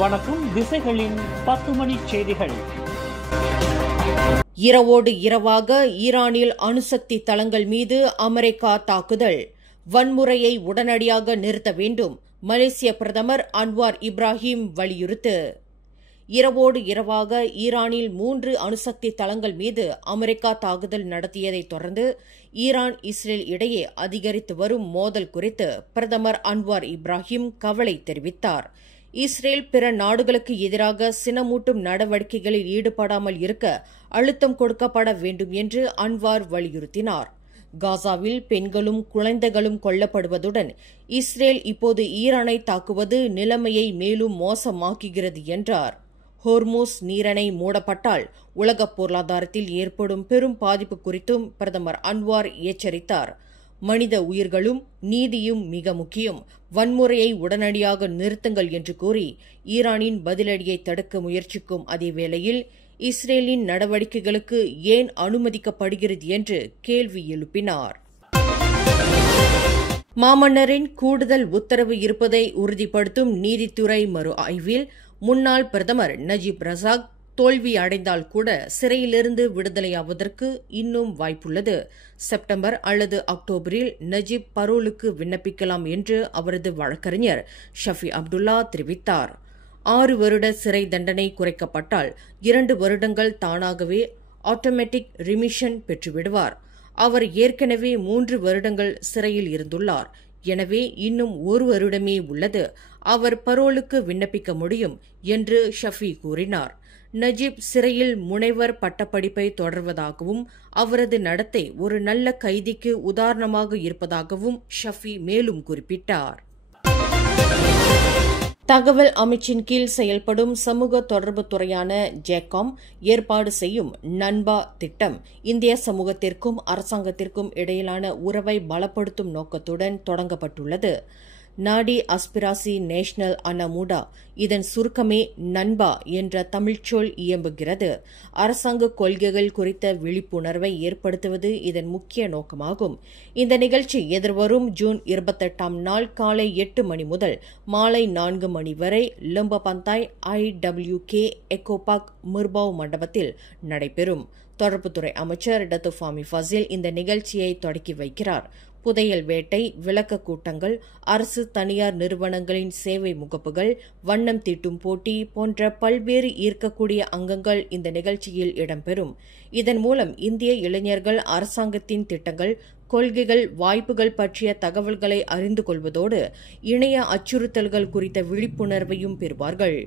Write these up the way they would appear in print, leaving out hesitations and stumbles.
வணக்கம். திசைகளின் 10 மணி செய்திகள். இரவோடு இரவாக ஈரானில் அணுசக்தி தளங்கள் மீது அமெரிக்கா தாக்குதல். வன்முறையை உடனடியாக நிறுத்த வேண்டும். மலேசிய பிரதமர் அன்வார் இப்ராஹிம் வலியுறுத்து. இரவோடு இரவாக ஈரானில் 3 அணுசக்தி தளங்கள் மீது அமெரிக்கா தாக்குதல் நடத்தியதைத் தொடர்ந்து ஈரான் இஸ்ரேல் இடையே அதிகரித்து வரும் மோதல் குறித்து பிரதமர் அன்வார் இப்ராஹிம் கவலை தெரிவித்தார். இஸ்ரேல் பிற நாடுகளுக்கு எதிராக சினமூட்டும் நடவடிக்கைகளில் ஈடுபடாமல் இருக்க அழுத்தம் கொடுக்கப்பட வேண்டும் என்று அன்வார் வலியுறுத்தினார். காசாவில் பெண்களும் குழந்தைகளும் கொல்லப்படுவதுடன் இஸ்ரேல் இப்போது ஈரானை தாக்குவது நிலைமையை மேலும் மோசமாக்குகிறது என்றார். ஹோர்மூஸ் நீரிணை மூடப்பட்டால் உலக பொருளாதாரத்தில் ஏற்படும் பெரும் பாதிப்பு குறித்தும் பிரதமர் அன்வார் எச்சரித்தார். மனித உயிர்களும் நீதியும் மிக முக்கியம். வன்முறையை உடனடியாக நிறுத்துங்கள் என்று கூறி ஈரானின் பதிலடியை தடுக்க முயற்சிக்கும் அதேவேளையில் இஸ்ரேலின் நடவடிக்கைகளுக்கு ஏன் அனுமதிக்கப்படுகிறது என்று கேள்வி எழுப்பினார். மாமன்னரின் கூடுதல் உத்தரவு இருப்பதை உறுதிப்படுத்தும் நீதித்துறை மறு ஆய்வில் முன்னாள் பிரதமர் நஜீப் ரசாக் தோல்வி அடைந்தால் கூட சிறையிலிருந்து விடுதலையாவதற்கு இன்னும் வாய்ப்புள்ளது. செப்டம்பர் அல்லது அக்டோபரில் நஜீப் பரோலுக்கு விண்ணப்பிக்கலாம் என்று அவரது வழக்கறிஞர் ஷஃபி அப்துல்லா தெரிவித்தார். 6 வருட சிறை தண்டனை குறைக்கப்பட்டால் 2 வருடங்கள் தானாகவே ஆட்டோமேட்டிக் ரிமிஷன் பெற்றுவிடுவார். அவர் ஏற்கனவே 3 வருடங்கள் சிறையில் இருந்துள்ளார். எனவே இன்னும் 1 வருடமே உள்ளது. அவர் பரோலுக்கு விண்ணப்பிக்க முடியும் என்று ஷஃபி கூறினார். நஜீப் சிறையில் முனைவர் பட்டப்படிப்பை தொடர்வதாகவும் அவரது நடத்தை ஒரு நல்ல கைதிக்கு உதாரணமாக இருப்பதாகவும் ஷஃபி மேலும் குறிப்பிட்டார். தகவல் அமைச்சின் கீழ் செயல்படும் சமூக தொடர்பு துறையான ஜேகாம் ஏற்பாடு செய்யும் நண்பா திட்டம் இந்திய சமூகத்திற்கும் அரசாங்கத்திற்கும் இடையிலான உறவை பலப்படுத்தும் நோக்கத்துடன் தொடங்கப்பட்டுள்ளது. நாடி அஸ்பிராசி நேஷனல் அனமுடா, இதன் சுருக்கமே நண்பா என்ற தமிழ்ச்சொல் இயம்புகிறது. அரசாங்க கொள்கைகள் குறித்த விழிப்புணர்வை ஏற்படுத்துவது இதன் முக்கிய நோக்கமாகும். இந்த நிகழ்ச்சி எதிர்வரும் ஜூன் 28ஆம் நாள் காலை 8 மணி முதல் மாலை 4 மணி வரை லம்பபந்தாய் IWK எக்கோபாக் முர்பாவ் மண்டபத்தில் நடைபெறும். தொடர்புத்துறை அமைச்சர் டத்து ஃபாமி ஃபசில் இந்த நிகழ்ச்சியை தொடக்கி வைக்கிறார். புதையல் வேட்டை, விளக்க கூட்டங்கள், அரசு தனியார் நிறுவனங்களின் சேவை முகப்புகள், வண்ணம் தீட்டும் போட்டி போன்ற பல்வேறு ஈர்க்கக்கூடிய அங்கங்கள் இந்த நிகழ்ச்சியில் இடம்பெறும். இதன் மூலம் இந்திய இளைஞர்கள் அரசாங்கத்தின் திட்டங்கள், கொள்கைகள், வாய்ப்புகள் பற்றிய தகவல்களை அறிந்து கொள்வதோடு இணைய அச்சுறுத்தல்கள் குறித்த விழிப்புணர்வையும் பெறுவார்கள்.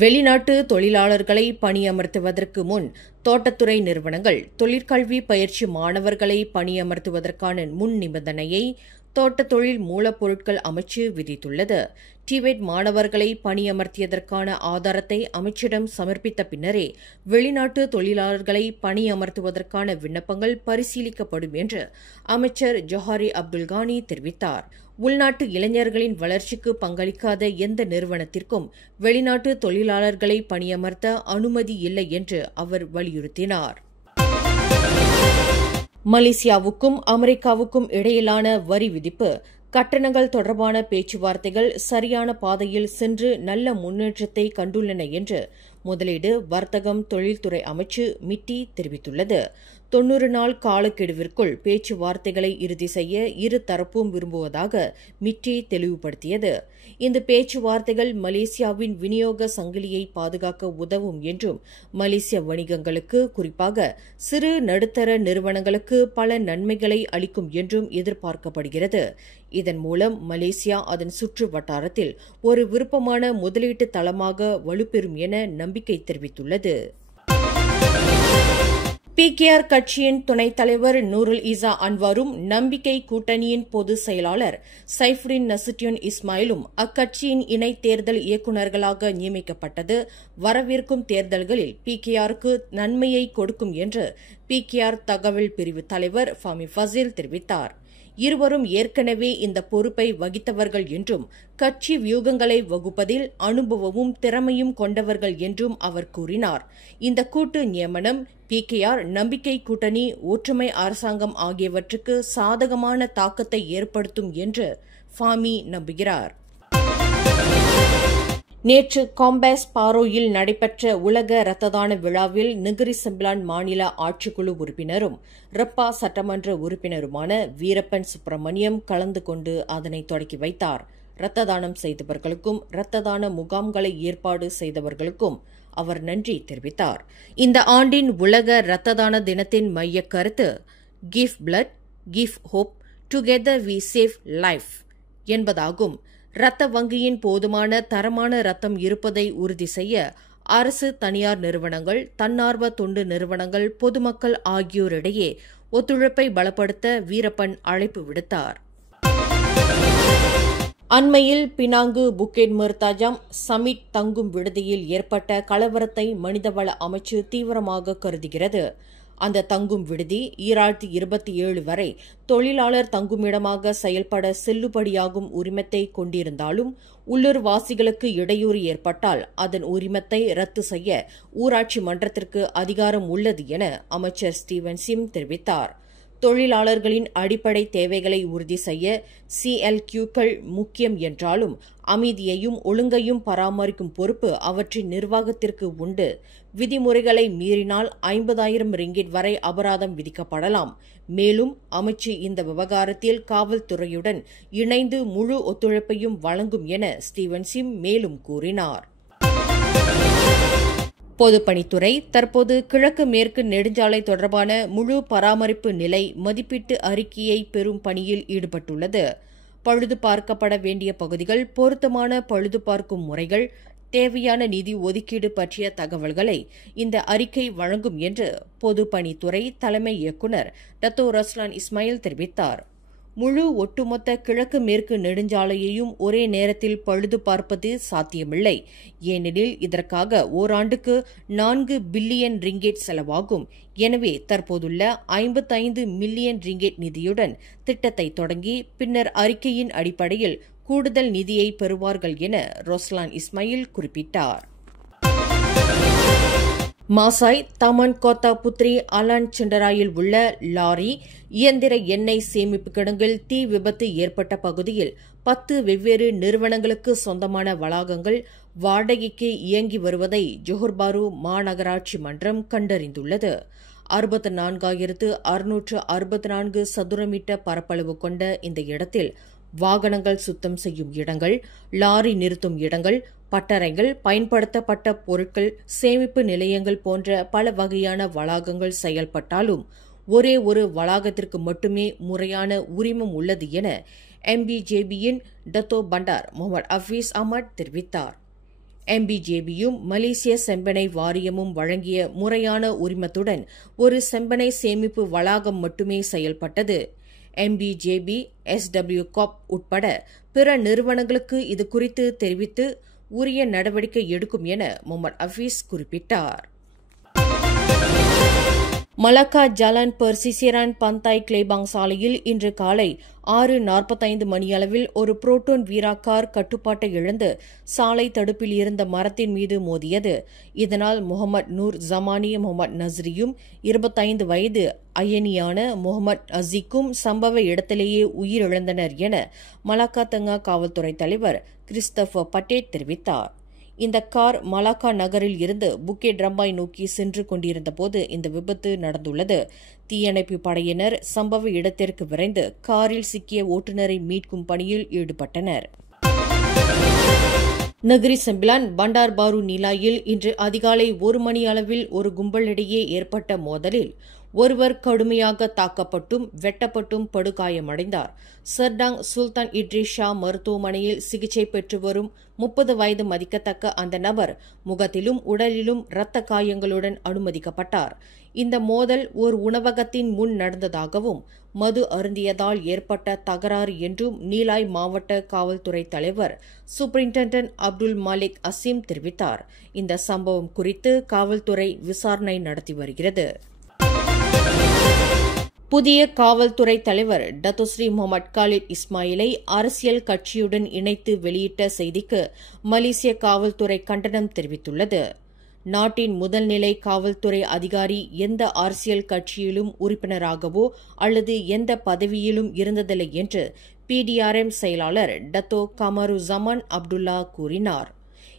வெளிநாட்டு தொழிலாளர்களை பணியமர்த்துவதற்கு முன் தோட்டத்துறை நிறுவனங்கள் தொழிற்கல்வி பயிற்சி மாணவர்களை பணியமர்த்துவதற்கான முன் நிபந்தனையை தோட்ட தொழில் மூலப்பொருட்கள் அமைச்சு விதித்துள்ளது. டிபெட் மாணவர்களை பணியமர்த்தியதற்கான ஆதாரத்தை அமைச்சிடம் சமர்ப்பித்த பின்னரே வெளிநாட்டு தொழிலாளர்களை பணியமர்த்துவதற்கான விண்ணப்பங்கள் பரிசீலிக்கப்படும் என்று அமைச்சர் ஜொஹாரி அப்துல்கானி தெரிவித்தார். உள்நாட்டு இளைஞர்களின் வளர்ச்சிக்கு பங்களிக்காத எந்த நிறுவனத்திற்கும் வெளிநாட்டு தொழிலாளர்களை பணியமர்த்த அனுமதி இல்லை என்று அவர் வலியுறுத்தினார். மலேசியாவுக்கும் அமெரிக்காவுக்கும் இடையிலான வரி விதிப்பு கட்டணங்கள் தொடர்பான பேச்சுவார்த்தைகள் சரியான பாதையில் சென்று நல்ல முன்னேற்றத்தை கண்டுள்ளன என்று முதலீடு, வர்த்தகம், தொழில்துறை அமைச்சு மிட்டி தெரிவித்துள்ளது. 90 நாள் காலக்கெடுவிற்குள் பேச்சுவார்த்தைகளை இறுதி செய்ய இரு தரப்பும் விரும்புவதாக மிட்டி தெளிவுபடுத்தியது. இந்த பேச்சுவார்த்தைகள் மலேசியாவின் விநியோக சங்கிலியை பாதுகாக்க உதவும் என்றும் மலேசிய வணிகங்களுக்கு, குறிப்பாக சிறு நடுத்தர நிறுவனங்களுக்கு பல நன்மைகளை அளிக்கும் என்றும் எதிர்பார்க்கப்படுகிறது. இதன் மூலம் மலேசியா அதன் சுற்று வட்டாரத்தில் ஒரு விருப்பமான முதலீட்டு தளமாக வலுப்பெறும் என நம்பிக்கை தெரிவித்துள்ளது. PKR கட்சியின் துணைத் தலைவர் நூருல் ஈசா அன்வாரும் நம்பிக்கை கூட்டணியின் பொதுச் செயலாளர் சைஃபுடின் நசுட்டியுன் இஸ்மாயிலும் அக்கட்சியின் இணைத் தேர்தல் இயக்குநர்களாக நியமிக்கப்பட்டது வரவிருக்கும் தேர்தல்களில் PKRக்கு நன்மையை கொடுக்கும் என்று PKR தகவல் பிரிவு தலைவர் ஃபாமி ஃபசில் தெரிவித்தார். இருவரும் ஏற்கனவே இந்த பொறுப்பை வகித்தவர்கள் என்றும் கட்சி வியூகங்களை வகுப்பதில் அனுபவமும் திறமையும் கொண்டவர்கள் என்றும் அவர் கூறினார். இந்த கூட்டு நியமனம் PKR, நம்பிக்கை கூட்டணி, ஒற்றுமை அரசாங்கம் ஆகியவற்றுக்கு சாதகமான தாக்கத்தை ஏற்படுத்தும் என்று ஃபாமி நம்புகிறார். நேற்று காம்பஸ் பாரோயில் நடைபெற்ற உலக இரத்த தான விழாவில் நெகிரி செம்பிலான் மாநில ஆட்சிக்குழு உறுப்பினரும் ரெப்பா சட்டமன்ற உறுப்பினருமான வீரப்பன் சுப்பிரமணியம் கலந்து கொண்டு அதனை தொடக்கி வைத்தார். இரத்த தானம் செய்தவர்களுக்கும் இரத்த தான முகாம்களை ஏற்பாடு செய்தவர்களுக்கும் அவர் நன்றி தெரிவித்தார். இந்த ஆண்டின் உலக இரத்த தான தினத்தின் மைய கருத்து give blood, give hope, together we save life என்பதாகும். இரத்த வங்கியின் போதுமான தரமான இரத்தம் இருப்பதை உறுதி செய்ய அரசு, தனியார் நிறுவனங்கள், தன்னார்வ தொண்டு நிறுவனங்கள், பொதுமக்கள் ஆகியோரிடையே ஒத்துழைப்பை பலப்படுத்த வீரப்பன் அழைப்பு விடுத்தார். அண்மையில் பினாங்கு புக்கெட் மிர்தாஜாம் சமிட் தங்கும் விடுதியில் ஏற்பட்ட கலவரத்தை மனிதவள அமைச்சு தீவிரமாக கருதுகிறது. அந்த தங்கும் விடுதி 2027 வரை தொழிலாளர் தங்குமிடமாக செயல்பட செல்லுபடியாகும் உரிமத்தை கொண்டிருந்தாலும் உள்ளூர்வாசிகளுக்கு இடையூறு ஏற்பட்டால் அதன் உரிமத்தை ரத்து செய்ய ஊராட்சி மன்றத்திற்கு அதிகாரம் உள்ளது என அமைச்சர் ஸ்டீவன் சிம் தெரிவித்தார். தொழிலாளர்களின் அடிப்படை தேவைகளை உறுதி செய்ய CLQ-க்கள் முக்கியம் என்றாலும் அமைதியையும் ஒழுங்கையும் பராமரிக்கும் பொறுப்பு அவற்றின் நிர்வாகத்திற்கு உண்டு. விதிமுறைகளை மீறினால் 50,000 ரிங்கிட் வரை அபராதம் விதிக்கப்படலாம். மேலும் அமைச்சு இந்த விவகாரத்தில் காவல்துறையுடன் இணைந்து முழு ஒத்துழைப்பையும் வழங்கும் என ஸ்டீவன் சிம் மேலும் கூறினார். பொதுப்பணித்துறை தற்போது கிழக்கு மேற்கு நெடுஞ்சாலை தொடர்பான முழு பராமரிப்பு நிலை மதிப்பீட்டு அறிக்கையை பெறும் பணியில் ஈடுபட்டுள்ளது. பழுது பார்க்கப்பட வேண்டிய பகுதிகள், பொருத்தமான பழுது பார்க்கும் முறைகள், தேவையான நிதி ஒதுக்கீடு பற்றிய தகவல்களை இந்த அறிக்கை வழங்கும் என்று பொதுப்பணித்துறை தலைமை இயக்குநர் டத்தோ ரஸ்லான் இஸ்மாயில் தெரிவித்தார். முழு ஒட்டுமொத்த கிழக்கு மேற்கு நெடுஞ்சாலையையும் ஒரே நேரத்தில் பழுது பார்ப்பது சாத்தியமில்லை. ஏனெனில் இதற்காக ஓராண்டுக்கு 4 பில்லியன் ரிங்கெட் செலவாகும். எனவே தற்போதுள்ள 55 மில்லியன் ரிங்கெட் நிதியுடன் திட்டத்தை தொடங்கி பின்னர் அறிக்கையின் அடிப்படையில் கூடுதல் நிதியை பெறுவார்கள் என ரொஸ்லான் இஸ்மாயில் குறிப்பிட்டார். மாசாய் தமன் கோத்தா புத்ரி அலான் செண்டராயில் உள்ள லாரி இயந்திர எண்ணெய் சேமிப்பு கிடங்கில் தீ விபத்து ஏற்பட்ட பகுதியில் 10 வெவ்வேறு நிறுவனங்களுக்கு சொந்தமான வளாகங்கள் வாடகைக்கு இயங்கி வருவதை ஜோஹர் பாரு மாநகராட்சி மன்றம் கண்டறிந்துள்ளது. 64,664 சதுர மீட்டர் பரப்பளவு கொண்ட இந்த இடத்தில் வாகனங்கள் சுத்தம் செய்யும் இடங்கள், லாரி நிறுத்தும் இடங்கள், பட்டறைகள், பயன்படுத்தப்பட்ட பொருட்கள் சேமிப்பு நிலையங்கள் போன்ற பல வகையான வளாகங்கள் செயல்பட்டாலும் ஒரே ஒரு வளாகத்திற்கு மட்டுமே முறையான உரிமம் உள்ளது என MBJB-யின் டத்தோ பண்டார் முகமது ஹஃபீஸ் அஹ்மத் தெரிவித்தார். MBJB-யும் மலேசிய செம்பனை வாரியமும் வழங்கிய முறையான உரிமத்துடன் ஒரு செம்பனை சேமிப்பு வளாகம் மட்டுமே செயல்பட்டது. MBJB, SW Corp உட்பட பிற நிறுவனங்களுக்கு இது குறித்து தெரிவித்து உரிய நடவடிக்கை எடுக்கும் என முகமது ஹஃபீஸ் குறிப்பிட்டார். மலாக்கா ஜாலான் பர்சிசிரான் பந்தாய் கிளேபாங் சாலையில் இன்று காலை 6:45 மணியளவில் ஒரு புரோட்டோன் வீரா கார் கட்டுப்பாட்டை இழந்து சாலை தடுப்பில் இருந்த மரத்தின் மீது மோதியது. இதனால் முகமது நூர் ஜமானி முகமது நஸ்ரியும் 25 வயது அயனியான முகமது அசீக்கும் சம்பவ இடத்திலேயே உயிரிழந்தனர் என மலாக்கா தங்கா காவல்துறை தலைவர் கிறிஸ்டபர் பட்டேட் தெரிவித்தார். இந்த கார் மலாக்கா நகரில் இருந்து புக்கெட் ரம்பாய் நோக்கி சென்று கொண்டிருந்தபோது இந்த விபத்து நடந்துள்ளது. தீயணைப்பு படையினர் சம்பவ இடத்திற்கு விரைந்து காரில் சிக்கிய ஓட்டுநரை மீட்கும் பணியில் ஈடுபட்டனர். நெகிரி செம்பிலான் பண்டார் பாரு நீலாயில் இன்று அதிகாலை 1 மணி அளவில் ஒரு கும்பலிடையே ஏற்பட்ட மோதலில் ஒருவர் கடுமையாக தாக்கப்பட்டும் வெட்டப்பட்டும் படுகாயமடைந்தார். சர்டாங் சுல்தான் இட்ரிஸ் ஷா மருத்துவமனையில் சிகிச்சை பெற்று வரும் 30 வயது மதிக்கத்தக்க அந்த நபர் முகத்திலும் உடலிலும் இரத்த காயங்களுடன் அனுமதிக்கப்பட்டார். இந்த மோதல் ஒரு உணவகத்தின் முன் நடந்ததாகவும் மது அருந்தியதால் ஏற்பட்ட தகராறு என்றும் நீலாய் மாவட்ட காவல்துறை தலைவர் சூப்பரிண்டென்டன்ட் அப்துல் மாலிக் அசீம் தெரிவித்தார். இந்த சம்பவம் குறித்து காவல்துறை விசாரணை நடத்தி வருகிறது. புதிய காவல்துறை தலைவர் டத்தோஸ்ரீ முகமது காலித் இஸ்மாயிலை அரசியல் கட்சியுடன் இணைத்து வெளியிட்ட செய்திக்கு மலேசிய காவல்துறை கண்டனம் தெரிவித்துள்ளது. நாட்டின் முதல்நிலை காவல்துறை அதிகாரி எந்த அரசியல் கட்சியிலும் உறுப்பினராகவோ அல்லது எந்த பதவியிலும் இருந்ததில்லை என்று PDRM செயலாளர் டத்தோ கமருசமான் அப்துல்லா கூறினார்.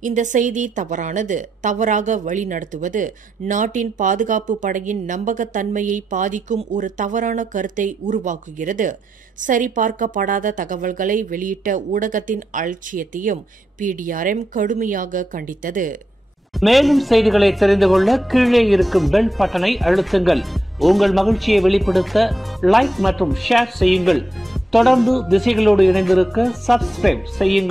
இந்த செய்தி தவறானது, தவறாக வழிநடத்துவது, நாட்டின் பாதுகாப்பு படையின் நம்பகத்தன்மையை பாதிக்கும் ஒரு தவறான கருத்தை உருவாக்குகிறது. சரிபார்க்கப்படாத தகவல்களை வெளியிட்ட ஊடகத்தின் அலட்சியத்தையும் PDRM கடுமையாக கண்டித்தது. மேலும் செய்திகளை தெரிந்து கொள்ள கீழே இருக்கும் பெல் பட்டனை அழுத்துங்கள். உங்கள் மகிழ்ச்சியை வெளிப்படுத்த லைக் மற்றும் ஷேர் செய்யுங்கள். தொடர்ந்து திசைகளோடு இணைந்திருக்க சப்ஸ்கிரைப் செய்யுங்கள்.